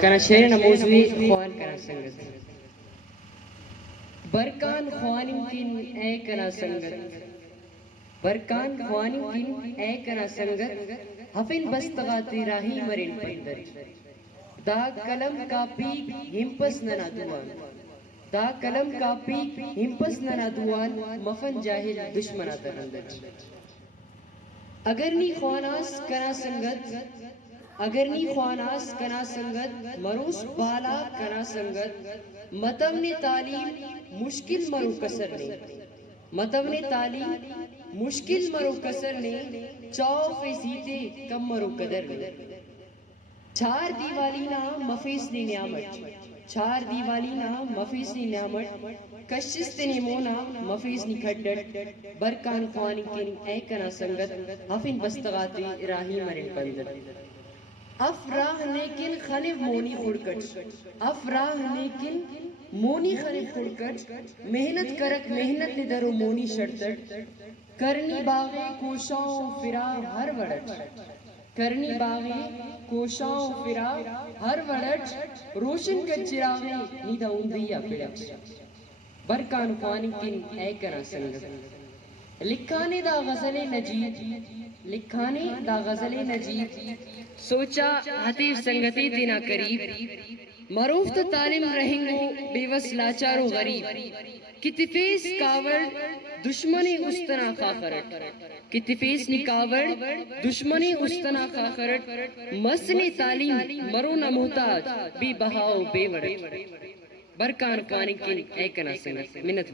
کنا شیر نموزوی خوان کنا سنگت برکان خوانم کن اے کنا سنگت برکان خوانم کن اے کنا سنگت حفن بستغاتی راہی مرین پندر دا کلم کا پیک ہمپس ننا دوان دا کلم کا پیک ہمپس ننا دوان مفن جاہل دشمنہ درندر اگر نی خواناس کنا سنگت اگر نی خواناس کنا سنگت مروس بالا کنا سنگت متم نے تعلیم مشکل مرو کسر نے متم نے تعلیم مشکل مرو کسر نے 100% کم مرو قدر نے چار دیوالی نا مفیس نی نعمت چار دیوالی نا مفیس نی نعمت کشست نی مونا مفیس نی کھڈٹ برکان خوانی کن اے کنا سنگت حفن بستغاتی راہی مرن پندر افراہ نیکن خنب مونی خڑکٹ افراہ نیکن مونی خنب خڑکٹ محنت کرک محنت ندرو مونی شرطٹ کرنی باغے کوشاں فرا ہر وڑٹ کرنی باغے کوشاں فرا ہر وڑٹ روشن کا چراغے نیدہ اندیا پڑٹ برکان خوانی کن اے کنا سنگت لکھانے دا غزل نجیب لکھانے دا غزل نجیب سوچا حتیف سنگتی دینا قریب مروفت تعلیم رہیں گو بے وس لاچارو غریب کتفیس کاور دشمنی استنا خاخرٹ کتفیس نکاور دشمنی استنا خاخرٹ مسنی تعلیم مرو نہ محتاج بی بہاؤ بے وڑٹ برکان خوانی کن اے کنا سنگت منت